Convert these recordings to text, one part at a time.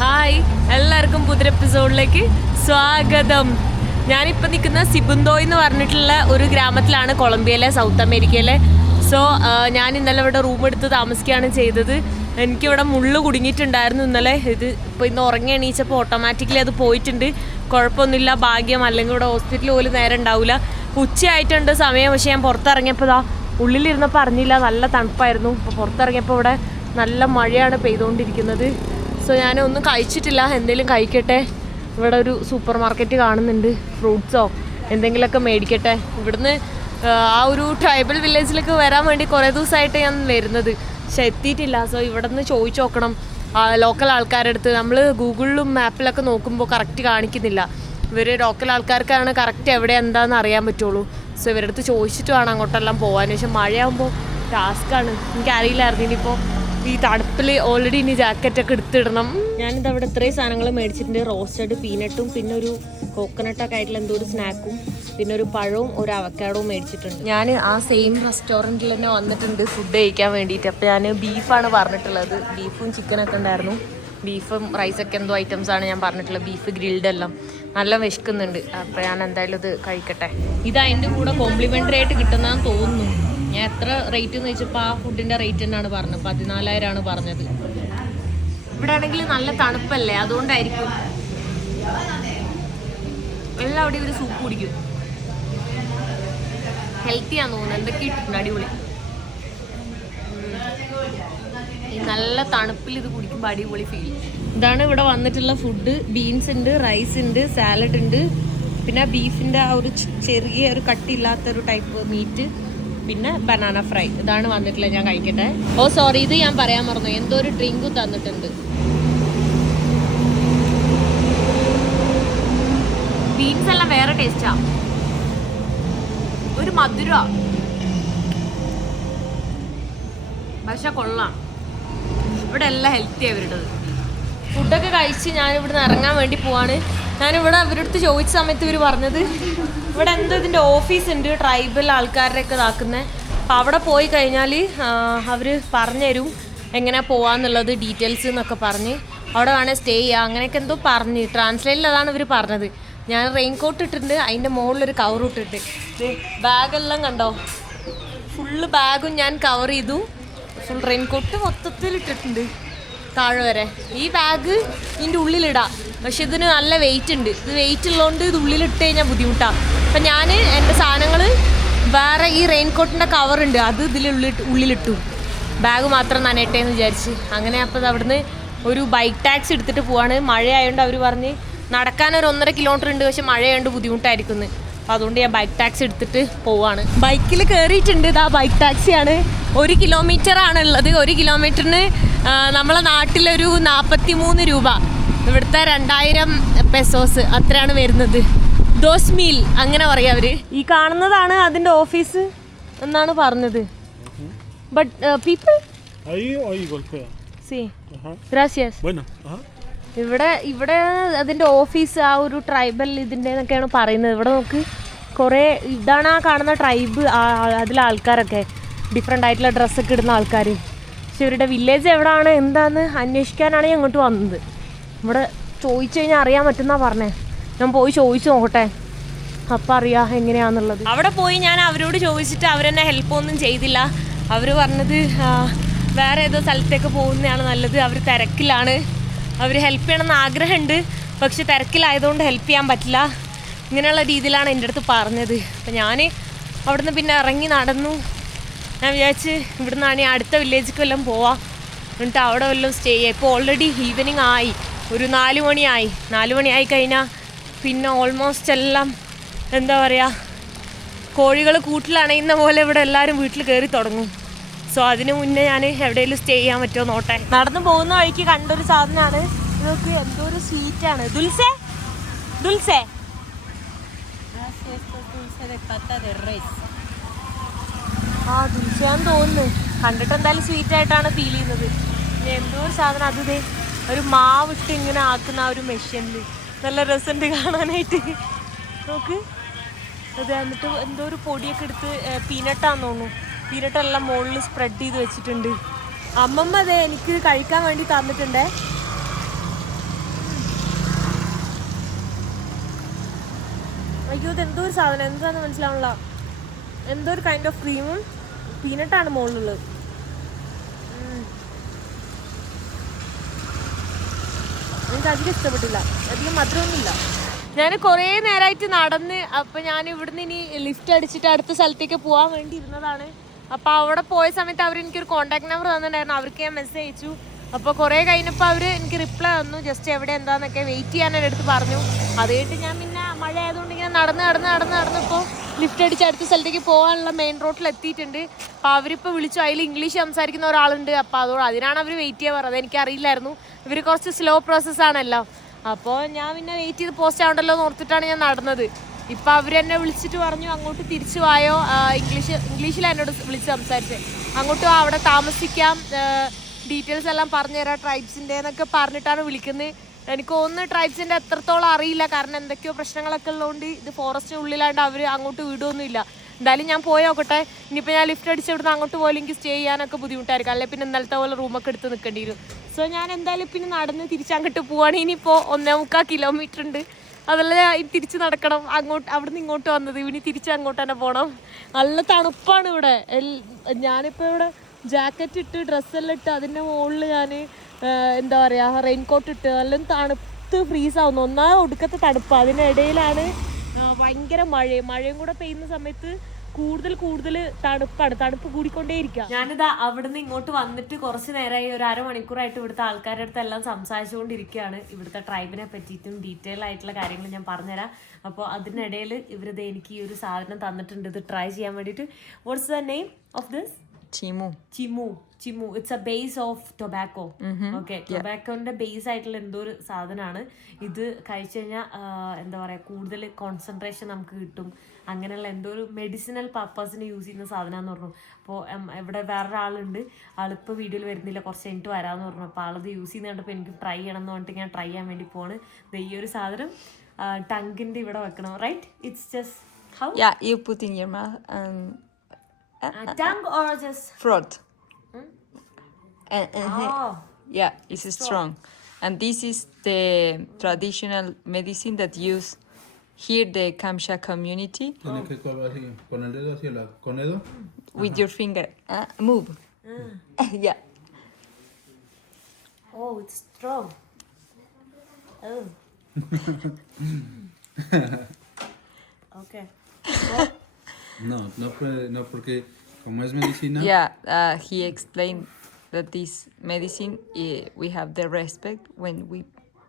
Hi എല്ലാവർക്കും പുതിയ എപ്പിസോഡിലേക്ക് സ്വാഗതം. ഞാനിപ്പോൾ നിൽക്കുന്ന സിബുന്തോ എന്ന് പറഞ്ഞിട്ടുള്ള ഒരു ഗ്രാമത്തിലാണ് കൊളംബിയയിലെ സൗത്ത് അമേരിക്കയിലെ. സോ ഞാൻ ഇന്നലെ ഇവിടെ റൂം എടുത്ത് താമസിക്കുകയാണ് ചെയ്തത്. എനിക്കിവിടെ മുള്ള് കുടുങ്ങിയിട്ടുണ്ടായിരുന്നു ഇന്നലെ. ഇത് ഇപ്പോൾ ഇന്ന് ഉറങ്ങി എണീച്ചപ്പോൾ ഓട്ടോമാറ്റിക്കലി അത് പോയിട്ടുണ്ട്. കുഴപ്പമൊന്നുമില്ല ഭാഗ്യം. അല്ലെങ്കിൽ ഇവിടെ ഹോസ്പിറ്റലിൽ പോലും നേരം ഉണ്ടാവില്ല ഉച്ചയായിട്ടുണ്ട് സമയം പക്ഷേ ഞാൻ പുറത്തിറങ്ങിയപ്പോൾ ഇതാ ഉള്ളിലിരുന്നപ്പോൾ അറിഞ്ഞില്ല നല്ല തണുപ്പായിരുന്നു. അപ്പോൾ പുറത്തിറങ്ങിയപ്പോൾ ഇവിടെ നല്ല മഴയാണ് പെയ്തുകൊണ്ടിരിക്കുന്നത്. സോ ഞാൻ ഒന്നും കഴിച്ചിട്ടില്ല. എന്തെങ്കിലും കഴിക്കട്ടെ? ഇവിടെ ഒരു സൂപ്പർ മാർക്കറ്റ് കാണുന്നുണ്ട്. ഫ്രൂട്ട്സോ എന്തെങ്കിലുമൊക്കെ മേടിക്കട്ടെ? ഇവിടുന്ന് ആ, ഒരു ട്രൈബൽ വില്ലേജിലേക്ക് വരാൻ വേണ്ടി കുറേ ദിവസമായിട്ട് ഞാൻ വരുന്നത്. പക്ഷെ എത്തിയിട്ടില്ല. സോ ഇവിടെ നിന്ന് ചോദിച്ചു നോക്കണം. ലോക്കൽ ആൾക്കാരുടെ അടുത്ത്. നമ്മൾ ഗൂഗിളിലും മാപ്പിലൊക്കെ നോക്കുമ്പോൾ കറക്റ്റ് കാണിക്കുന്നില്ല. ഇവർ ലോക്കൽ ആൾക്കാർക്കാണ് കറക്റ്റ് എവിടെ എന്താണെന്ന് അറിയാൻ പറ്റുള്ളൂ. സോ ഇവരുടെ അടുത്ത് ചോദിച്ചിട്ട് വേണം അങ്ങോട്ടെല്ലാം പോകാൻ. പക്ഷെ മഴയാകുമ്പോൾ ടാസ്ക്കാണ് എനിക്കറിയില്ലായിരുന്നു. ഇനിയിപ്പോൾ ഈ തണുപ്പിൽ ഓൾറെഡി ഇനി ജാക്കറ്റൊക്കെ എടുത്തിടണം. ഞാനിത് അവിടെ ഇത്രയും സാധനങ്ങൾ മേടിച്ചിട്ടുണ്ട്. റോസ്റ്റഡ് പീനട്ടും പിന്നെ ഒരു കോക്കനട്ടൊക്കെ ആയിട്ടുള്ള എന്തോ ഒരു സ്നാക്കും പിന്നെ ഒരു പഴവും ഒരു അവക്കാഡവും മേടിച്ചിട്ടുണ്ട്. ഞാൻ ആ സെയിം റെസ്റ്റോറന്റിൽ തന്നെ വന്നിട്ടുണ്ട് ഫുഡ് കഴിക്കാൻ വേണ്ടിയിട്ട്. അപ്പോൾ ഞാൻ ബീഫാണ് പറഞ്ഞിട്ടുള്ളത്. ബീഫും ചിക്കനൊക്കെ ഉണ്ടായിരുന്നു. ബീഫും റൈസൊക്കെ എന്തോ ഐറ്റംസ് ആണ് ഞാൻ പറഞ്ഞിട്ടുള്ളത്. ബീഫ് ഗ്രിൽഡ് എല്ലാം. നല്ല വിശക്കുന്നുണ്ട്. അപ്പോൾ ഞാൻ എന്തായാലും ഇത് കഴിക്കട്ടെ. ഇത് അതിന്റെ കൂടെ കോംപ്ലിമെന്ററി ആയിട്ട് കിട്ടുന്നതെന്ന് തോന്നുന്നു. ഞാൻ എത്ര റേറ്റ് എന്ന് വെച്ചപ്പോൾ ആ ഫുഡിന്റെ റേറ്റ് തന്നെയാണ് പറഞ്ഞത്. പതിനാലായിരമാണ് പറഞ്ഞത്. ഇവിടെ ആണെങ്കിൽ നല്ല തണുപ്പല്ലേ? അതുകൊണ്ടായിരിക്കും. എല്ലാം അവിടെ ഇവർ സൂപ്പ് കുടിക്കും. ഹെൽത്തിയാന്ന് തോന്നുന്നു. എന്തൊക്കെ ഇട്ടിട്ടുണ്ട്? അടിപൊളി. നല്ല തണുപ്പിൽ ഇത് കുടിക്കുമ്പോൾ അടിപൊളി ഫീൽ ഇതാണ് ഇവിടെ വന്നിട്ടുള്ള ഫുഡ് ബീൻസ് ഉണ്ട് റൈസ് ഉണ്ട് സാലഡ് ഉണ്ട്. പിന്നെ ബീഫിന്റെ ആ ഒരു ചെറിയ ഒരു കട്ടില്ലാത്ത ഒരു ടൈപ്പ് മീറ്റ് പിന്നെ ബനാന ഫ്രൈ ഇതാണ് വന്നിട്ടുള്ളത് ഞാൻ കഴിക്കട്ടെ. ഓ സോറി ഇത് ഞാൻ പറയാൻ മറന്നു. എന്തോ ഒരു ഡ്രിങ്കും തന്നിട്ടുണ്ട്. ബീൻസ് എല്ലാം വേറെ ടേസ്റ്റാ ഒരു മധുര. പക്ഷെ കൊള്ളാം. ഇവിടെ എല്ലാം ഹെൽത്തി അവരുടേത് ഫുഡൊക്കെ കഴിച്ച് ഞാൻ ഇവിടുന്ന് ഇറങ്ങാൻ വേണ്ടി പോവാണ്. ഞാനിവിടെ അവരടുത്ത് ചോദിച്ച സമയത്ത് ഇവർ പറഞ്ഞത് ഇവിടെ എന്തോ ഇതിന്റെ ഓഫീസ് ഉണ്ട് ട്രൈബൽ ആൾക്കാരുടെയൊക്കെ ഇതാക്കുന്നത് അപ്പം അവിടെ പോയി കഴിഞ്ഞാൽ അവർ പറഞ്ഞുതരും എങ്ങനെ പോവാന്നുള്ളത് ഡീറ്റെയിൽസ് എന്നൊക്കെ പറഞ്ഞ്. അവിടെ വേണേൽ സ്റ്റേ ചെയ്യുക അങ്ങനെയൊക്കെ എന്തോ പറഞ്ഞ്. ട്രാൻസ്ലേറ്റിൽ അതാണ് ഇവർ പറഞ്ഞത്. ഞാൻ റെയിൻ കോട്ട് ഇട്ടിട്ടുണ്ട് അതിന്റെ മുകളിലൊരു കവർ ഇട്ടിട്ട് ബാഗെല്ലാം കണ്ടോ? ഫുള്ള് ബാഗും ഞാൻ കവർ ചെയ്തു. ഫുൾ റെയിൻ കോട്ട് മൊത്തത്തിൽ ഇട്ടിട്ടുണ്ട് താഴെ വരെ ഈ ബാഗ് ഇതിന്റെ ഉള്ളിലിടാം. പക്ഷെ ഇതിന് നല്ല വെയിറ്റ് ഉണ്ട്. ഇത് വെയിറ്റ് ഉള്ളതുകൊണ്ട് ഇത് ഉള്ളിലിട്ട് കഴിഞ്ഞാൽ ബുദ്ധിമുട്ടാണ് അപ്പം ഞാൻ എന്റെ സാധനങ്ങൾ വേറെ ഈ റെയിൻകോട്ടിന്റെ ഉണ്ട്. അത് ഇതിലുള്ളിട്ട് ഉള്ളിലിട്ടു. ബാഗ് മാത്രം നനയട്ടെ എന്ന് വിചാരിച്ച്. അങ്ങനെ അപ്പോൾ അവിടുന്ന് ഒരു ബൈക്ക് ടാക്സി എടുത്തിട്ട് പോവാണ്. മഴയായതുകൊണ്ട് അവർ പറഞ്ഞ് നടക്കാൻ ഒരു ഒന്നര കിലോമീറ്റർ ഉണ്ട്. പക്ഷെ മഴയായതുകൊണ്ട് ബുദ്ധിമുട്ടായിരിക്കുന്നു. അപ്പോൾ അതുകൊണ്ട് ഞാൻ ബൈക്ക് ടാക്സി എടുത്തിട്ട് പോവാണ്. ബൈക്കിൽ കയറിയിട്ടുണ്ട് ഇതാ ബൈക്ക് ടാക്സിയാണ് ഒരു കിലോമീറ്റർ ആണ് ഉള്ളത് ഒരു കിലോമീറ്ററിന് നമ്മളെ നാട്ടിലൊരു നാൽപ്പത്തി മൂന്ന് രൂപ. ഇവിടുത്തെ രണ്ടായിരം പെസോസ് അത്രയാണ് വരുന്നത്. ദോസ് മീൽ അങ്ങനെ പറയാം അവർ. ഈ കാണുന്നതാണ് അതിന്റെ ഓഫീസ് എന്നാണ് പറഞ്ഞത്. But people. ഇവിടെ ഇവിടെ അതിന്റെ ഓഫീസ് ആ ഒരു ട്രൈബൽ ഇതിന്റെ എന്നൊക്കെയാണ് പറയുന്നത്. ഇവിടെ നോക്ക്. കുറേ ഇതാണ് ആ കാണുന്ന ട്രൈബ് അതിലെ ആൾക്കാരൊക്കെ. ഡിഫറെന്റ് ആയിട്ടുള്ള ഡ്രസ്സൊക്കെ ഇടുന്ന ആൾക്കാർ പക്ഷെ ഇവരുടെ വില്ലേജ് എവിടെയാണ് എന്താന്ന് അന്വേഷിക്കാനാണ് ഞാൻ ഇങ്ങോട്ട് വന്നത്. ഇവിടെ ചോദിച്ചു കഴിഞ്ഞാൽ അറിയാൻ പറ്റുന്നാ പറഞ്ഞേ. ഞാൻ പോയി ചോദിച്ചു നോക്കട്ടെ. അപ്പം അറിയാം എങ്ങനെയാന്നുള്ളത്. അവിടെ പോയി ഞാൻ അവരോട് ചോദിച്ചിട്ട് അവരെന്നെ ഹെൽപ്പ് ഒന്നും ചെയ്തില്ല. അവർ പറഞ്ഞത് വേറെ ഏതോ സ്ഥലത്തേക്ക് പോകുന്നതാണ് നല്ലത്. അവർ തിരക്കിലാണ്. അവർ ഹെൽപ്പ് ചെയ്യണമെന്ന് ആഗ്രഹമുണ്ട്. പക്ഷെ തിരക്കിലായതുകൊണ്ട് ഹെൽപ്പ് ചെയ്യാൻ പറ്റില്ല. ഇങ്ങനെയുള്ള രീതിയിലാണ് എന്റെ അടുത്ത് പറഞ്ഞത്. അപ്പം ഞാൻ അവിടുന്ന് പിന്നെ ഇറങ്ങി നടന്നു. ഞാൻ വിചാരിച്ച് ഇവിടുന്നാണ് അടുത്ത വില്ലേജിലേക്ക് വല്ലതും പോവാം. എന്നിട്ട് അവിടെ വല്ലതും സ്റ്റേ ചെയ്യാം. ഇപ്പോൾ ഓൾറെഡി ഈവനിങ് ആയി. ഒരു നാല് മണിയായി. നാല് മണിയായി കഴിഞ്ഞാൽ പിന്നെ ഓൾമോസ്റ്റ് എല്ലാം എന്താ പറയുക കോഴികൾ കൂട്ടിലണയുന്ന പോലെ ഇവിടെ എല്ലാവരും വീട്ടിൽ കയറി തുടങ്ങും. സോ അതിന് മുന്നേ ഞാൻ എവിടെയെങ്കിലും സ്റ്റേ ചെയ്യാൻ പറ്റുമോ നോട്ടെ. നടന്നു പോകുന്ന വഴിക്ക് കണ്ടൊരു സാധനമാണ്. ഇതൊക്കെ എന്തോ ഒരു സ്വീറ്റാണ് ദുൽസേ? ദുൽസേ? ആ ദുൽസയാന്ന് തോന്നുന്നു. കണ്ടിട്ട് എന്തായാലും സ്വീറ്റ് ആയിട്ടാണ് ഫീൽ ചെയ്യുന്നത് എന്തോ ഒരു സാധനം അത് ദേ ഒരു മാവിട്ട് ഇങ്ങനെ ആക്കുന്ന ആ ഒരു മെഷീനിൽ നല്ല രസമുണ്ട് കാണാനായിട്ട്. നോക്ക്. അത് എന്നിട്ട് എന്തോ ഒരു പൊടിയൊക്കെ എടുത്ത് പീനട്ടാന്ന് തോന്നുന്നു. പീനട്ടെല്ലാം മുകളിൽ സ്പ്രെഡ് ചെയ്ത് വെച്ചിട്ടുണ്ട്. അമ്മമ്മ അതെ എനിക്ക് കഴിക്കാൻ വേണ്ടി തന്നിട്ടുണ്ടേ. അയ്യോ ഇത് എന്തോ ഒരു സാധനം. എന്താന്ന് മനസ്സിലാവണില്ല. എന്തോ ഒരു കൈൻഡ് ഓഫ് ക്രീമും പീനട്ടാണ് മുകളിലുള്ളത്. എനിക്ക് അധികം ഇഷ്ടപ്പെട്ടില്ല. അധികം മധുരമൊന്നുമില്ല. ഞാൻ കുറേ നേരമായിട്ട് നടന്ന് അപ്പൊ ഞാൻ ഇവിടുന്ന് ഇനി ലിഫ്റ്റ് അടിച്ചിട്ട് അടുത്ത സ്ഥലത്തേക്ക് പോകാൻ വേണ്ടി ഇരുന്നതാണ്. അപ്പോൾ അവിടെ പോയ സമയത്ത് അവർ എനിക്കൊരു കോണ്ടാക്ട് നമ്പർ തന്നിട്ടുണ്ടായിരുന്നു. അവർക്ക് ഞാൻ മെസ്സേജ് അയച്ചു. അപ്പോൾ കുറേ കഴിഞ്ഞപ്പോൾ അവർ എനിക്ക് റിപ്ലൈ തന്നു. ജസ്റ്റ് എവിടെ എന്താണെന്നൊക്കെ വെയിറ്റ് ചെയ്യാൻ എന്റെ അടുത്ത് പറഞ്ഞു. അത് കഴിഞ്ഞിട്ട് ഞാൻ മഴ ആയതുകൊണ്ട് ഇങ്ങനെ നടന്ന് നടന്ന് നടന്ന് നടന്നപ്പോൾ ലിഫ്റ്റ് അടിച്ച് അടുത്ത സ്ഥലത്തേക്ക് പോകാനുള്ള മെയിൻ റോഡിൽ എത്തിയിട്ടുണ്ട്. അപ്പോൾ അവരിപ്പോൾ വിളിച്ചു. അതിൽ ഇംഗ്ലീഷ് സംസാരിക്കുന്ന ഒരാളുണ്ട്. അപ്പോൾ അതോ അതിനാണ് അവർ വെയിറ്റ് ചെയ്യാൻ പറഞ്ഞത്. എനിക്കറിയില്ലായിരുന്നു. ഇവർ കുറച്ച് സ്ലോ പ്രോസസ്സാണല്ലോ അപ്പോൾ ഞാൻ പിന്നെ വെയിറ്റ് ചെയ്ത് പോസ്റ്റ് ആവണ്ടല്ലോ എന്ന് ഓർത്തിട്ടാണ് ഞാൻ നടന്നത്. ഇപ്പം എന്നെ വിളിച്ചിട്ട് പറഞ്ഞു അങ്ങോട്ട് തിരിച്ചു പോയോ ഇംഗ്ലീഷ് ഇംഗ്ലീഷിലാണ് എന്നോട് വിളിച്ച് സംസാരിച്ചത് അങ്ങോട്ട് അവിടെ താമസിക്കാം. ഡീറ്റെയിൽസ് എല്ലാം പറഞ്ഞുതരാം ട്രൈബ്സിന്റെ എന്നൊക്കെ പറഞ്ഞിട്ടാണ് വിളിക്കുന്നത് എനിക്ക് ഒന്ന് ട്രൈബ്സിന്റെ എത്രത്തോളം അറിയില്ല. കാരണം എന്തൊക്കെയോ പ്രശ്നങ്ങളൊക്കെ ഉള്ളതുകൊണ്ട് ഇത് ഫോറസ്റ്റിന് ഉള്ളിലാണ്ട് അവർ അങ്ങോട്ട് വിടുമൊന്നുമില്ല എന്തായാലും ഞാൻ പോയി നോക്കട്ടെ. ഇനിയിപ്പോൾ ഞാൻ ലിഫ്റ്റ് അടിച്ച് ഇവിടുന്ന് അങ്ങോട്ട് പോയില്ലെങ്കിൽ സ്റ്റേ ചെയ്യാനൊക്കെ ബുദ്ധിമുട്ടായിരിക്കും. അല്ലെങ്കിൽ പിന്നെ ഇന്നലത്തെ പോലെ റൂമൊക്കെ എടുത്ത് നിൽക്കേണ്ടി വരും. സോ ഞാൻ എന്തായാലും പിന്നെ നടന്ന് തിരിച്ചങ്ങോട്ട് പോവാണ്. ഇനിയിപ്പോൾ ഒന്നേ മുക്കാൽ കിലോമീറ്റർ ഉണ്ട്. അതല്ല തിരിച്ച് നടക്കണം. അങ്ങോട്ട് അവിടുന്ന് ഇങ്ങോട്ട് വന്നത്. ഇനി തിരിച്ച് അങ്ങോട്ട് തന്നെ പോകണം നല്ല തണുപ്പാണ് ഇവിടെ. ഞാനിപ്പോൾ ഇവിടെ ജാക്കറ്റ് ഇട്ട് ഡ്രസ്സെല്ലാം ഇട്ട് അതിന്റെ മുകളിൽ ഞാൻ എന്താ പറയുക റെയിൻകോട്ട് ഇട്ട് എല്ലാം തണുത്ത് ഫ്രീസ് ആവുന്നു. ഒന്നാ ഒടുക്കത്തെ തണുപ്പ്. അതിനിടയിലാണ് ഭയങ്കര മഴയും മഴയും കൂടെ പെയ്യുന്ന സമയത്ത് കൂടുതൽ കൂടുതൽ തണുപ്പാണ്. തണുപ്പ് കൂടിക്കൊണ്ടേയിരിക്കുക ഞാനിതാ അവിടുന്ന് ഇങ്ങോട്ട് വന്നിട്ട് കുറച്ച് നേരമായി ഒരു അരമണിക്കൂറായിട്ട് ഇവിടുത്തെ ആൾക്കാരുടെ അടുത്ത് എല്ലാം സംസാരിച്ചുകൊണ്ടിരിക്കുകയാണ്. ഇവിടുത്തെ ട്രൈബിനെ പറ്റിയിട്ടും ഡീറ്റെയിൽ ആയിട്ടുള്ള കാര്യങ്ങൾ ഞാൻ പറഞ്ഞുതരാം. അപ്പോൾ അതിനിടയിൽ ഇവരിത് എനിക്ക് ഈ ഒരു സാധനം തന്നിട്ടുണ്ട്. ഇത് ട്രൈ ചെയ്യാൻ വേണ്ടിയിട്ട്. What's the name of this Chimu. Chimu Chimu. It's a base of tobacco okay ടൊബാക്കോന്റെ base ആയിട്ടുള്ള എന്തോ ഒരു സാധനമാണ് ഇത് കഴിച്ചു കഴിഞ്ഞാൽ എന്താ പറയാ കൂടുതൽ കോൺസെൻട്രേഷൻ നമുക്ക് കിട്ടും. അങ്ങനെയുള്ള എന്തോ ഒരു മെഡിസിനൽ പർപ്പസിന് യൂസ് ചെയ്യുന്ന സാധനമാന്ന് പറഞ്ഞു. അപ്പോൾ ഇവിടെ വേറൊരാളുണ്ട്. ആളിപ്പോൾ വീഡിയോയിൽ വരുന്നില്ല. കുറച്ച് കഴിഞ്ഞിട്ട് വരാമെന്ന് പറഞ്ഞു. അപ്പോൾ ആളത് യൂസ് ചെയ്യുന്ന കണ്ടപ്പോൾ എനിക്ക് ട്രൈ ചെയ്യണം എന്ന് പറഞ്ഞിട്ട് ഞാൻ ട്രൈ ചെയ്യാൻ വേണ്ടി പോണ് ദേ ഈ ഒരു സാധനം ടങ്കിന്റെ ഇവിടെ വെക്കണം. Right it's just how ya you put in your mouth and uh, tongue or just throat. Hmm? And, and oh. yeah, it's, strong. strong. And this is the traditional medicine that use here the Kamsha community. With your finger, uh, move. Mm. yeah. Oh, it's strong. Oh. okay. Well No, no, puede- no porque como es medicina, Yeah, uh, he explained that this medicine, eh, we have the respect when we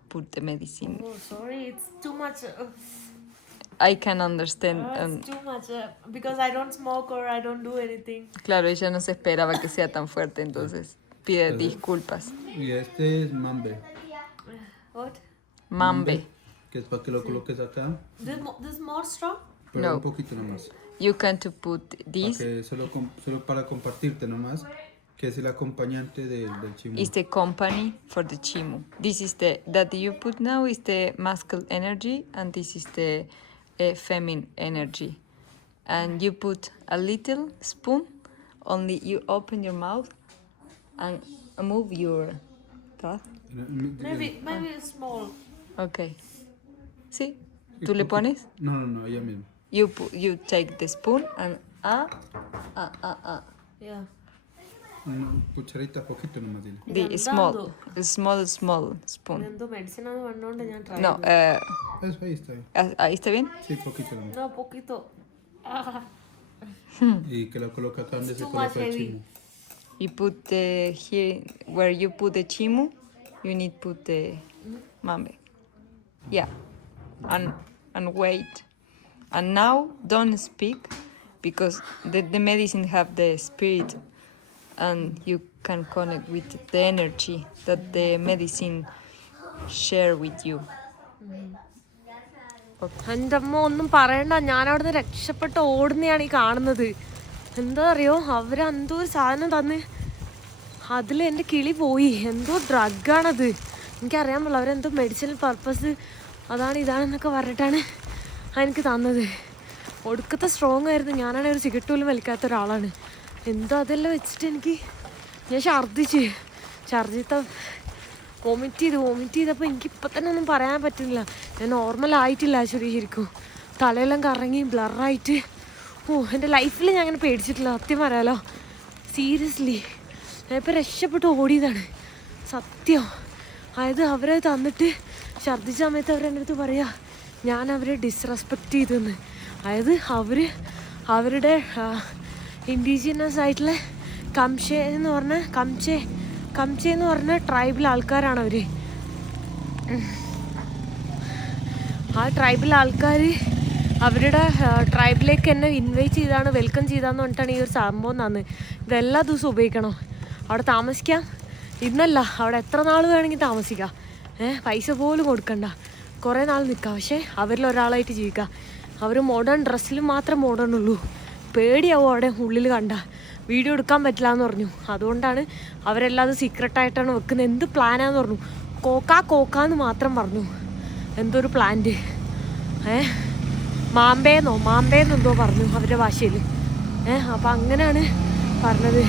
put the medicine. Oh, sorry, it's too much. Uh, I can understand. uh, Um, it's too much uh, because I don't smoke or I don't do anything. claro, ella no se esperaba que sea tan fuerte, entonces pide disculpas. y este es mambe, What? Mambe. que es para que lo coloques acá, This this more strong? pero No. un poquito nomás. You can to put this que solo, solo para compartirte nomás, que es el acompañante del, del chimu. is the company for the chimu. This is the that you put now is the masculine energy, and this is the uh, feminine energy. And you put a little spoon. Only you open your mouth and move your tongue. Maybe maybe it's small. Okay. See, tú le pones. No, no, no, ella misma. You pu- you take the spoon and ah ah ah ah. Yeah. Una cucharita, poquito nomás, dile. The ഇതെന്താ small, എന്തോ? small, small spoon. എന്തോ medicine ആണെന്ന് പറഞ്ഞോണ്ട് ഞാൻ try No, uh, Eso ahí está bien. ah, ahí está bien. Sí, poquito nomás. No, poquito. Ah, Y que lo coloca acá donde se too coloca much el heavy. chimu. You put the here where you put the chimu, you need put the mambe. Yeah, and and wait. And now don't speak because the, the medicine have the spirit and you can connect with the energy that the medicine share with you. എന്റെ അമ്മ ഒന്നും പറയണ്ട. ഞാൻ അവിടുന്ന് രക്ഷപ്പെട്ട് ഓടുന്നതാണ് ഈ കാണുന്നത്. എന്താ അറിയോ? അവരെന്തോ ഒരു സാധനം തന്ന്. അതിൽ എന്റെ കിളി പോയി. എന്തോ ഡ്രഗാണത് എനിക്കറിയാൻ പറ്റില്ല അവരെന്തോ മെഡിസിനൽ പർപ്പസ് അതാണ് ഇതാണെന്നൊക്കെ പറഞ്ഞിട്ടാണ്. എനിക്ക് തന്നത്. ഒടുക്കത്തെ സ്ട്രോങ് ആയിരുന്നു. ഞാനാണെങ്കിൽ ഒരു സിഗരറ്റ് പോലും വലിക്കാത്ത ഒരാളാണ്. എന്തോ അതെല്ലാം വെച്ചിട്ട് എനിക്ക് ഞാൻ ഛർദ്ദിച്ച്. ഛർദ്ദിത്ത വോമിറ്റ് ചെയ്ത്. വോമിറ്റ് ചെയ്തപ്പോൾ എനിക്ക് ഇപ്പം തന്നെ ഒന്നും പറയാൻ പറ്റുന്നില്ല. ഞാൻ നോർമൽ ആയിട്ടില്ല ശരി ശരിക്കും. തലയെല്ലാം കറങ്ങി ബ്ലറായിട്ട് ഓ എന്റെ ലൈഫിൽ ഞാൻ അങ്ങനെ പേടിച്ചിട്ടില്ല. സത്യം പറയാലോ. സീരിയസ്ലി ഞാനിപ്പോൾ രക്ഷപ്പെട്ട് ഓടിയതാണ്. സത്യം. അതായത് അവരത് തന്നിട്ട് ഛർദ്ദിച്ച സമയത്ത് അവരെന്റെ അടുത്ത് പറയാ ഞാൻ അവരെ ഡിസ്റെസ്പെക്റ്റ് ചെയ്തെന്ന്. അതായത് അവർ അവരുടെ ഇൻഡിജിനസ് ആയിട്ടുള്ള കംഷേ എന്ന് പറഞ്ഞ കംഷേ കംഷേ എന്ന് പറഞ്ഞ ട്രൈബൽ ആൾക്കാരാണ് അവർ ആ ട്രൈബൽ ആൾക്കാർ അവരുടെ ട്രൈബിലേക്ക് എന്നെ ഇൻവൈറ്റ് ചെയ്താണ് വെൽക്കം ചെയ്താന്ന് പറഞ്ഞിട്ടാണ് ഈ ഒരു സംഭവം തന്ന് ഇതെല്ലാ ദിവസവും ഉപയോഗിക്കണം? അവിടെ താമസിക്കാം. ഇന്നല്ല അവിടെ എത്ര നാൾ വേണമെങ്കിൽ താമസിക്കാം. ഏഹ് പൈസ പോലും കൊടുക്കണ്ട. കുറേ നാൾ നിൽക്കാം. പക്ഷേ അവരിൽ ഒരാളായിട്ട് ജീവിക്കുക അവർ മോഡേൺ ഡ്രസ്സിൽ മാത്രം മോഡേൺ ഉള്ളൂ. പേടിയാവും അവിടെ ഉള്ളിൽ കണ്ട. വീഡിയോ എടുക്കാൻ പറ്റില്ല എന്ന് പറഞ്ഞു. അതുകൊണ്ടാണ് അവരെല്ലാം അത് സീക്രട്ടായിട്ടാണ് വെക്കുന്നത്. എന്ത് പ്ലാനാന്ന് പറഞ്ഞു. കോക്ക കോക്ക എന്ന് മാത്രം പറഞ്ഞു. എന്തോ ഒരു പ്ലാന്റ് ഏ? മാമ്പേന്നോ? മാമ്പേന്ന് എന്തോ പറഞ്ഞു അവരുടെ ഭാഷയിൽ. ഏ അപ്പം അങ്ങനെയാണ് പറഞ്ഞത്.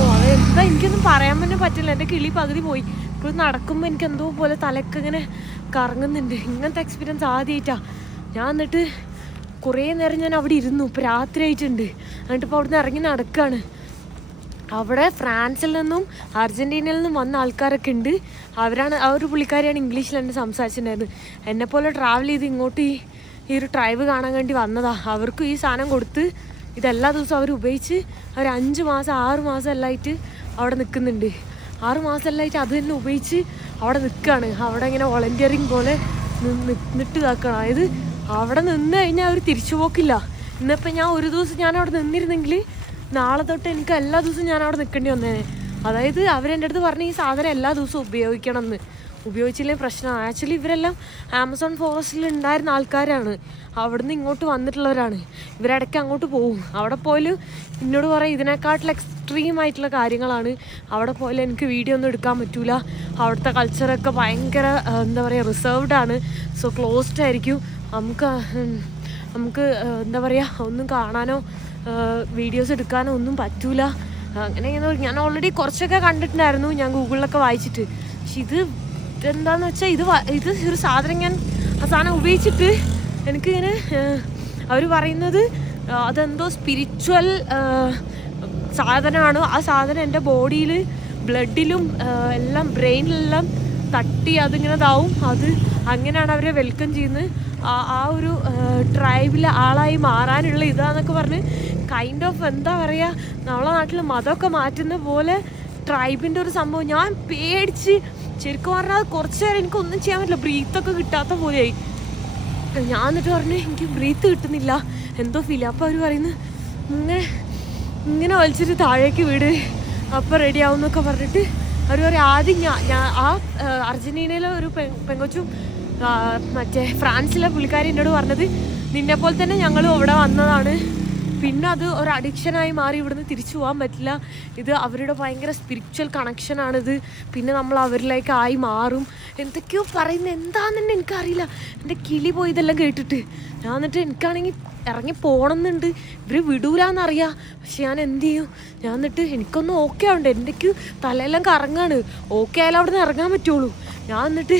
ഓ അത് എന്താ? എനിക്കൊന്നും പറയാൻ തന്നെ പറ്റില്ല. എന്റെ കിളി പകുതി പോയി. ഇപ്പോൾ നടക്കുമ്പോൾ എനിക്ക് എന്തോ പോലെ തലക്ക് ഇങ്ങനെ കറങ്ങുന്നുണ്ട്. ഇങ്ങനത്തെ എക്സ്പീരിയൻസ് ആദ്യമായിട്ടാ ഞാൻ എന്നിട്ട് കുറേ നേരം ഞാൻ അവിടെ ഇരുന്നു. ഇപ്പോൾ രാത്രി ആയിട്ടുണ്ട്. എന്നിട്ട് ഇപ്പോൾ അവിടുന്ന് ഇറങ്ങി നടക്കുകയാണ് അവിടെ ഫ്രാൻസിൽ നിന്നും അർജന്റീനയിൽ നിന്നും വന്ന ആൾക്കാരൊക്കെ ഉണ്ട്. അവരാണ് ആ ഒരു പുള്ളിക്കാരിയാണ് ഇംഗ്ലീഷിൽ എന്നെ സംസാരിച്ചിട്ടുണ്ടായിരുന്നത്. എന്നെപ്പോലെ ട്രാവൽ ചെയ്ത് ഇങ്ങോട്ട് ഈ ഈ ഒരു ട്രൈബ് കാണാൻ വേണ്ടി വന്നതാ. അവർക്കും ഈ സാധനം കൊടുത്ത് ഇതെല്ലാ ദിവസവും അവർ ഉപയോഗിച്ച് അവർ അഞ്ച് മാസം ആറ് മാസം എല്ലായിട്ട് അവിടെ നിൽക്കുന്നുണ്ട്. ആറ് മാസം എല്ലായിട്ട് അത് തന്നെ ഉപയോഗിച്ച് അവിടെ നിൽക്കുകയാണ്. അവിടെ ഇങ്ങനെ വോളണ്ടിയറിങ് പോലെ നിന്ന് നിന്നിട്ട് ഇതാക്കണം അതായത് അവിടെ നിന്ന് കഴിഞ്ഞാൽ അവർ തിരിച്ചു പോക്കില്ല. ഇന്നിപ്പോൾ ഞാൻ ഒരു ദിവസം ഞാൻ അവിടെ നിന്നിരുന്നെങ്കിൽ നാളെ തൊട്ട് എനിക്ക് എല്ലാ ദിവസവും ഞാൻ അവിടെ നിൽക്കേണ്ടി വന്നേനെ അതായത് അവരെന്റെ അടുത്ത് പറഞ്ഞ ഈ സാധനം എല്ലാ ദിവസവും ഉപയോഗിക്കണം എന്ന് ഉപയോഗിച്ചില്ലേ പ്രശ്നമാണ്. ആക്ച്വലി ഇവരെല്ലാം ആമസോൺ ഫോറസ്റ്റിൽ ഉണ്ടായിരുന്ന ആൾക്കാരാണ്. അവിടുന്ന് ഇങ്ങോട്ട് വന്നിട്ടുള്ളവരാണ്. ഇവരിടയ്ക്ക് അങ്ങോട്ട് പോകും അവിടെ പോലും എന്നോട് പറയും ഇതിനെക്കാട്ടിൽ എക്സ്ട്രീം ആയിട്ടുള്ള കാര്യങ്ങളാണ്. അവിടെ പോലെ എനിക്ക് വീഡിയോ ഒന്നും എടുക്കാൻ പറ്റൂല. അവിടുത്തെ കൾച്ചറൊക്കെ ഭയങ്കര എന്താ പറയുക റിസർവ്ഡ് ആണ്. സോ ക്ലോസ്ഡ് ആയിരിക്കും. നമുക്ക് നമുക്ക് എന്താ പറയുക ഒന്നും കാണാനോ വീഡിയോസ് എടുക്കാനോ ഒന്നും പറ്റൂല. അങ്ങനെ ഞാൻ ഓൾറെഡി കുറച്ചൊക്കെ കണ്ടിട്ടുണ്ടായിരുന്നു. ഞാൻ ഗൂഗിളിലൊക്കെ വായിച്ചിട്ട്. പക്ഷെ ഇത് ഇതെന്താന്ന് വെച്ചാൽ ഇത് ഇത് ഒരു സാധനം ഞാൻ ആ സാധനം ഉപയോഗിച്ചിട്ട് എനിക്കിങ്ങനെ അവർ പറയുന്നത് അതെന്തോ സ്പിരിച്വൽ സാധനമാണ്? ആ സാധനം എന്റെ ബോഡിയിൽ ബ്ലഡിലും എല്ലാം ബ്രെയിനിലെല്ലാം തട്ടി അതിങ്ങനെ ഇതാവും അത് അങ്ങനെയാണ് അവരെ വെൽക്കം ചെയ്യുന്നത്. ആ ഒരു ട്രൈബിലെ ആളായി മാറാനുള്ള ഇതാന്നൊക്കെ പറഞ്ഞ് കൈൻഡ് ഓഫ് എന്താ പറയുക നമ്മളെ നാട്ടിൽ മതമൊക്കെ മാറ്റുന്ന പോലെ ട്രൈബിന്റെ ഒരു സംഭവം. ഞാൻ പേടിച്ച് ശരിക്കും പറഞ്ഞാൽ കുറച്ച് നേരം എനിക്കൊന്നും ചെയ്യാൻ പറ്റില്ല. ബ്രീത്തൊക്കെ കിട്ടാത്ത പോലെയായി. ഞാൻ എന്നിട്ട് പറഞ്ഞു എനിക്ക് ബ്രീത്ത് കിട്ടുന്നില്ല. എന്തോ ഫീൽ അപ്പോൾ അവർ പറയുന്നു ഇങ്ങനെ ഇങ്ങനെ വലിച്ചിട്ട് താഴേക്ക് വീട് അപ്പം റെഡി ആവും എന്നൊക്കെ പറഞ്ഞിട്ട് അവർ പറയും ആദ്യം ഞാൻ ഞാൻ ആ അർജന്റീനയിലെ ഒരു പെ പെങ്കൊച്ചും മറ്റേ ഫ്രാൻസിലെ പുള്ളിക്കാരി എന്നോട് പറഞ്ഞത് നിന്നെപ്പോലെ തന്നെ ഞങ്ങളും ഇവിടെ വന്നതാണ്. പിന്നെ അത് ഒരു അഡിക്ഷനായി മാറി ഇവിടുന്ന് തിരിച്ചു പോകാൻ പറ്റില്ല. ഇത് അവരുടെ ഭയങ്കര സ്പിരിച്വൽ കണക്ഷനാണിത് പിന്നെ നമ്മൾ അവരിലേക്ക് ആയി മാറും. എന്തൊക്കെയോ പറയുന്നത് എന്താണെന്ന് തന്നെ എനിക്കറിയില്ല. എന്റെ കിളി പോയതെല്ലാം കേട്ടിട്ട്. ഞാൻ എന്നിട്ട് എനിക്കാണെങ്കിൽ ഇറങ്ങി പോകണമെന്നുണ്ട് ഇവർ വിടൂലെന്നറിയാം. പക്ഷെ ഞാൻ എന്ത് ചെയ്യും? ഞാൻ എന്നിട്ട് എനിക്കൊന്നും ഓക്കെ ആവണ്ടേ. എന്റെക്ക് തലയെല്ലാം കറങ്ങാണ്. ഓക്കെ ആയാലും അവിടെ നിന്ന് ഇറങ്ങാൻ പറ്റുള്ളൂ. ഞാൻ എന്നിട്ട്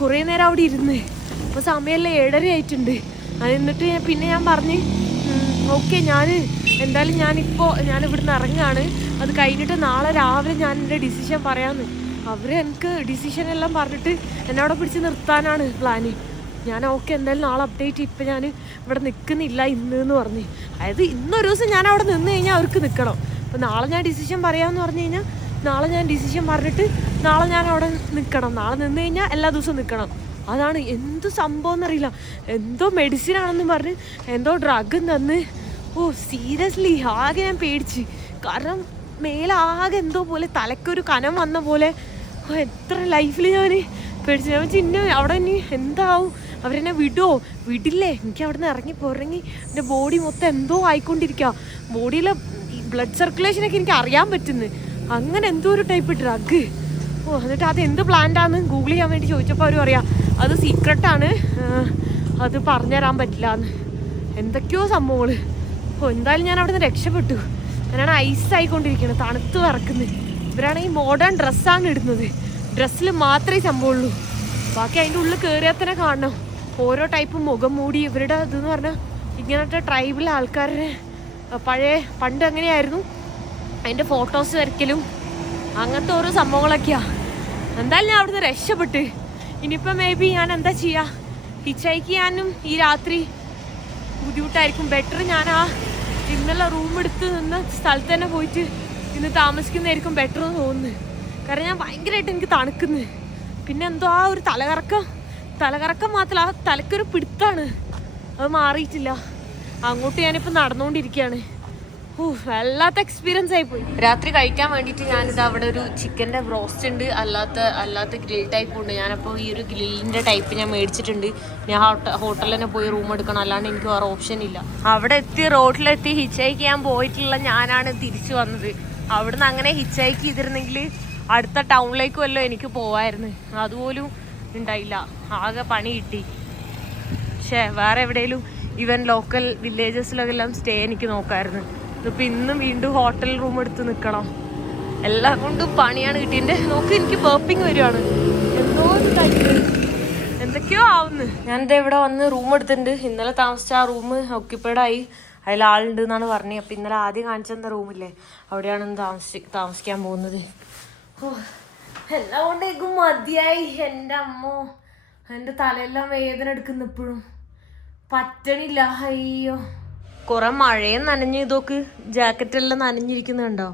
കുറേ നേരം അവിടെ ഇരുന്ന്. അപ്പോൾ സമയമെല്ലാം ഏഴര ആയിട്ടുണ്ട്. അത് എന്നിട്ട് പിന്നെ ഞാൻ പറഞ്ഞ് ഓക്കെ ഞാൻ എന്തായാലും ഞാനിപ്പോൾ ഞാൻ ഇവിടുന്ന് ഇറങ്ങുകയാണ് അത് കഴിഞ്ഞിട്ട് നാളെ രാവിലെ ഞാൻ എന്റെ ഡിസിഷൻ പറയാമെന്ന് അവർ എനിക്ക് ഡിസിഷൻ എല്ലാം പറഞ്ഞിട്ട് എന്നെ അവിടെ പിടിച്ച് നിർത്താനാണ് പ്ലാന് ഞാൻ ഓക്കെ എന്തായാലും നാളെ അപ്ഡേറ്റ് ഇപ്പം ഞാൻ ഇവിടെ നിൽക്കുന്നില്ല ഇന്ന് എന്ന് പറഞ്ഞു. അതായത് ഇന്നൊരു ദിവസം ഞാൻ അവിടെ നിന്ന് കഴിഞ്ഞാൽ അവർക്ക് നിൽക്കണം. അപ്പോൾ നാളെ ഞാൻ ഡിസിഷൻ പറയാമെന്ന് പറഞ്ഞു കഴിഞ്ഞാൽ നാളെ ഞാൻ ഡിസിഷൻ പറഞ്ഞിട്ട് നാളെ ഞാൻ അവിടെ നിൽക്കണം. നാളെ നിന്ന് കഴിഞ്ഞാൽ എല്ലാ ദിവസവും നിൽക്കണം. അതാണ് എന്ത് സംഭവം എന്നറിയില്ല. എന്തോ മെഡിസിൻ ആണെന്ന് പറഞ്ഞ് എന്തോ ഡ്രഗ് തന്ന്. ഓ സീരിയസ്ലി ആകെ ഞാൻ പേടിച്ച്. കാരണം മേലെ ആകെ എന്തോ പോലെ തലക്കൊരു കനം വന്ന പോലെ. എത്ര ലൈഫിൽ ഞാൻ പേടിച്ചു. ഞാൻ ചിന്ന അവിടെ ഇനി എന്താവും? അവരെന്നെ വിടുമോ വിടില്ലേ? എനിക്ക് അവിടെ നിന്ന് ഇറങ്ങി. പോരങ്ങി എന്റെ ബോഡി മൊത്തം എന്തോ ആയിക്കൊണ്ടിരിക്കുക ബോഡിയിലെ ബ്ലഡ് സർക്കുലേഷനൊക്കെ എനിക്ക് അറിയാൻ പറ്റുന്നു. അങ്ങനെ എന്തോ ഒരു ടൈപ്പ് ഡ്രഗ് ഓ എന്നിട്ട് അത് എന്ത് പ്ലാന്റാന്ന് ഗൂഗിൾ ചെയ്യാൻ വേണ്ടി ചോദിച്ചപ്പോൾ അവർ പറയാം അത് സീക്രട്ടാണ് അത് പറഞ്ഞുതരാൻ പറ്റില്ല എന്ന് എന്തൊക്കെയോ സംഭവങ്ങൾ ഓ എന്തായാലും ഞാൻ അവിടെ നിന്ന് രക്ഷപ്പെട്ടു. ഞാനാണ് ഐസ് ആയിക്കൊണ്ടിരിക്കുന്നത് തണുത്ത് വറക്കുന്നത് ഈ മോഡേൺ ഡ്രസ്സാണ് ഇടുന്നത്. ഡ്രസ്സിൽ മാത്രമേ സംഭവമുള്ളൂ ബാക്കി അതിന്റെ ഉള്ളിൽ കയറിയാൽ തന്നെ കാണണം. ഓരോ ടൈപ്പ് മുഖം മൂടി ഇവരുടെ ഇതെന്ന് പറഞ്ഞാൽ ഇങ്ങനത്തെ ട്രൈബിൽ ആൾക്കാരുടെ പഴയ പണ്ട് എങ്ങനെയായിരുന്നു? അതിന്റെ ഫോട്ടോസ് വരയ്ക്കലും അങ്ങനത്തെ ഓരോ സംഭവങ്ങളൊക്കെയാ. എന്തായാലും ഞാൻ അവിടുന്ന് രക്ഷപ്പെട്ട്. ഇനിയിപ്പോൾ മേ ബി ഞാൻ എന്താ ചെയ്യുക ഹിച്ചൈക്ക് ചെയ്യാനും ഈ രാത്രി ബുദ്ധിമുട്ടായിരിക്കും. ബെറ്റർ ഞാൻ ആ ഇന്നലെ റൂം എടുത്ത് നിന്ന് സ്ഥലത്ത് തന്നെ പോയിട്ട് ഇന്ന് താമസിക്കുന്നതായിരിക്കും ബെറ്റർ എന്ന് തോന്നുന്നു. കാരണം ഞാൻ ഭയങ്കരമായിട്ട് എനിക്ക് തണുക്കുന്നു. പിന്നെ എന്തോ ആ ഒരു തലകറക്കം. തലകറക്കം മാത്രമല്ല ആ തലക്കൊരു പിടുത്താണ്. അത് മാറിയിട്ടില്ല. അങ്ങോട്ട് ഞാനിപ്പോൾ നടന്നുകൊണ്ടിരിക്കുകയാണ് വല്ലാത്ത എക്സ്പീരിയൻസ് ആയി പോയി രാത്രി കഴിക്കാൻ വേണ്ടിയിട്ട് ഞാനിത് അവിടെ ഒരു ചിക്കന്റെ ബ്രോസ്റ്റ് ഉണ്ട്. അല്ലാത്ത അല്ലാത്ത ഗ്രിൽ ടൈപ്പ് ഉണ്ട്. ഞാനപ്പോൾ ഈ ഒരു ഗ്രില്ലിന്റെ ടൈപ്പ് ഞാൻ മേടിച്ചിട്ടുണ്ട്. ഞാൻ ഹോട്ടലിൽ തന്നെ പോയി റൂം എടുക്കണം. അല്ലാണ്ട് എനിക്ക് വേറെ ഓപ്ഷൻ ഇല്ല. അവിടെ എത്തി റോഡിലെത്തി ഹിച്ച് ഹൈക്ക് ചെയ്യാൻ പോയിട്ടുള്ള ഞാനാണ് തിരിച്ചു വന്നത്. അവിടുന്ന് അങ്ങനെ ഹിച്ച് ഹൈക്ക് ചെയ്തിരുന്നെങ്കിൽ അടുത്ത ടൗണിലേക്ക് വല്ലതും എനിക്ക് പോവായിരുന്നു. അതുപോലും ഉണ്ടായില്ല. ആകെ പണി കിട്ടി. പക്ഷേ വേറെ എവിടെയെങ്കിലും ഈവൻ ലോക്കൽ വില്ലേജസിലൊക്കെ എല്ലാം സ്റ്റേ എനിക്ക് നോക്കായിരുന്നു. ഇതിപ്പോൾ ഇന്നും വീണ്ടും ഹോട്ടൽ റൂം എടുത്ത് നിൽക്കണം എല്ലാം കൊണ്ടും പണിയാണ് കിട്ടിയതിന്റെ നോക്ക് എനിക്ക് പേർപ്പിങ് വരുവാണ്. എന്തോ എന്തൊക്കെയോ ആവുന്നു. ഞാനിത് ഇവിടെ വന്ന് റൂം എടുത്തിട്ടുണ്ട്. ഇന്നലെ താമസിച്ച ആ റൂം ഓക്യുപ്പൈഡ് ആയി. അതിൽ ആളുണ്ട് എന്നാണ് പറഞ്ഞത്. അപ്പം ഇന്നലെ ആദ്യം കാണിച്ചെന്ന റൂമില്ലേ അവിടെയാണ് താമസി താമസിക്കാൻ പോകുന്നത്. ഓ എല്ലാം കൊണ്ടേക്കും മതിയായി. എന്റെ അമ്മോ എന്റെ തലയെല്ലാം വേദന എടുക്കുന്നു ഇപ്പോഴും. പറ്റണില്ല അയ്യോ. കുറെ മഴയും നനഞ്ഞു ഇതൊക്കെ. ജാക്കറ്റെല്ലാം നനഞ്ഞിരിക്കുന്നുണ്ടോ?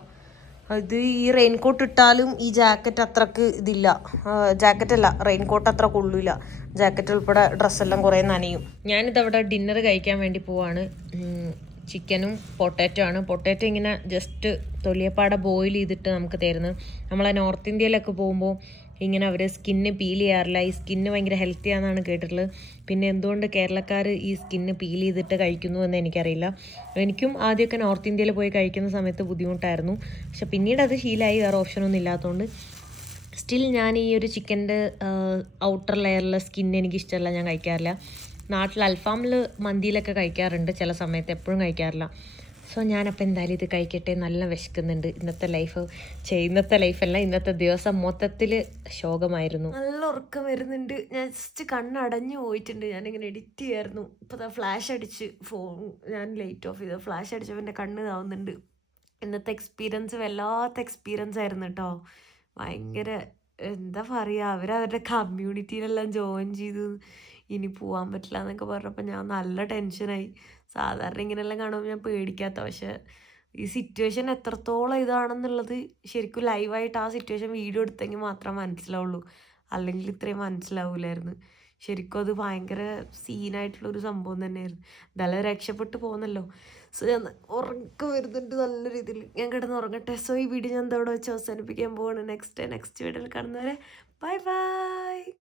ഇത് ഈ റെയിൻകോട്ട് ഇട്ടാലും ഈ ജാക്കറ്റ് അത്രയ്ക്ക് ഇതില്ല. ജാക്കറ്റല്ല റെയിൻകോട്ട് അത്ര കൊള്ളൂല ജാക്കറ്റ് ഉൾപ്പെടെ ഡ്രസ്സെല്ലാം കുറേ നനയും. ഞാനിതവിടെ ഡിന്നർ കഴിക്കാൻ വേണ്ടി പോവാണ്. ചിക്കനും പൊട്ടാറ്റോ ആണ്. പൊട്ടാറ്റോ ഇങ്ങനെ ജസ്റ്റ് തൊലിയപ്പാടെ ബോയിൽ ചെയ്തിട്ട് നമുക്ക് തരുന്നത്. നമ്മളെ നോർത്ത് ഇന്ത്യയിലൊക്കെ പോകുമ്പോൾ ഇങ്ങനെ അവർ സ്കിന്ന് പീൽ ചെയ്യാറില്ല. ഈ സ്കിന്ന് ഭയങ്കര ഹെൽത്തി ആണെന്നാണ് കേട്ടിട്ടുള്ളത്. പിന്നെ എന്തുകൊണ്ട് കേരളക്കാർ ഈ സ്കിന്ന് പീൽ ചെയ്തിട്ട് കഴിക്കുന്നു എന്ന് എനിക്കറിയില്ല. എനിക്കും ആദ്യമൊക്കെ നോർത്ത് ഇന്ത്യയിൽ പോയി കഴിക്കുന്ന സമയത്ത് ബുദ്ധിമുട്ടായിരുന്നു. പക്ഷെ പിന്നീട് അത് ശീലമായി വേറെ ഓപ്ഷനൊന്നും ഇല്ലാത്തതുകൊണ്ട് സ്റ്റിൽ ഞാൻ ഈ ഒരു ചിക്കന്റെ ഔട്ടർ ലെയറിലെ സ്കിന്ന് എനിക്ക് ഇഷ്ടമല്ല. ഞാൻ കഴിക്കാറില്ല. നാട്ടിൽ അൽഫാമിൽ മന്തിയിലൊക്കെ കഴിക്കാറുണ്ട്. ചില സമയത്ത് എപ്പോഴും കഴിക്കാറില്ല. സോ ഞാനപ്പോൾ എന്തായാലും ഇത് കഴിക്കട്ടെ നല്ല വിശക്കുന്നുണ്ട്. ഇന്നത്തെ ലൈഫ് ഇന്നത്തെ ലൈഫല്ല ഇന്നത്തെ ദിവസം മൊത്തത്തിൽ ശോകമായിരുന്നു. നല്ല ഉറക്കം വരുന്നുണ്ട്. ഞാൻ ജസ്റ്റ് കണ്ണടഞ്ഞു പോയിട്ടുണ്ട്. ഞാനിങ്ങനെ എഡിറ്റ് ചെയ്യായിരുന്നു. ഇപ്പോൾ ഫ്ലാഷ് അടിച്ച് ഫോൺ ഞാൻ ലൈറ്റ് ഓഫ് ചെയ്ത് ഫ്ലാഷ് അടിച്ചപ്പോൾ എന്റെ കണ്ണ് താവുന്നുണ്ട്. ഇന്നത്തെ എക്സ്പീരിയൻസ് വല്ലാത്ത എക്സ്പീരിയൻസ് ആയിരുന്നു കേട്ടോ ഭയങ്കര എന്താ പറയുക അവരവരുടെ കമ്മ്യൂണിറ്റിയിലെല്ലാം ജോയിൻ ചെയ്തു. ഇനി പോകാൻ പറ്റില്ല എന്നൊക്കെ പറഞ്ഞപ്പോൾ ഞാൻ നല്ല ടെൻഷനായി സാധാരണ ഇങ്ങനെയെല്ലാം കാണുമ്പോൾ ഞാൻ പേടിക്കാത്ത പക്ഷേ ഈ സിറ്റുവേഷൻ എത്രത്തോളം ഇതാണെന്നുള്ളത് ശരിക്കും ലൈവായിട്ട് ആ സിറ്റുവേഷൻ വീഡിയോ എടുത്തെങ്കിൽ മാത്രം മനസ്സിലാവുള്ളൂ. അല്ലെങ്കിൽ ഇത്രയും മനസ്സിലാവില്ലായിരുന്നു ശരിക്കും അത് ഭയങ്കര സീനായിട്ടുള്ളൊരു സംഭവം തന്നെയായിരുന്നു. എന്തായാലും രക്ഷപ്പെട്ട് പോകുന്നല്ലോ. സോ ഞാൻ ഉറക്കം വരുന്നുണ്ട് നല്ല രീതിയിൽ. ഞാൻ കിടന്ന് ഉറങ്ങട്ടെ സോ ഈ വീഡിയോ ഞാൻ ഇതോടെ വെച്ച് അവസാനിപ്പിക്കാൻ പോവാണ്. നെക്സ്റ്റ് നെക്സ്റ്റ് വീഡിയോയിൽ കാണുന്നവരെ. Bye bye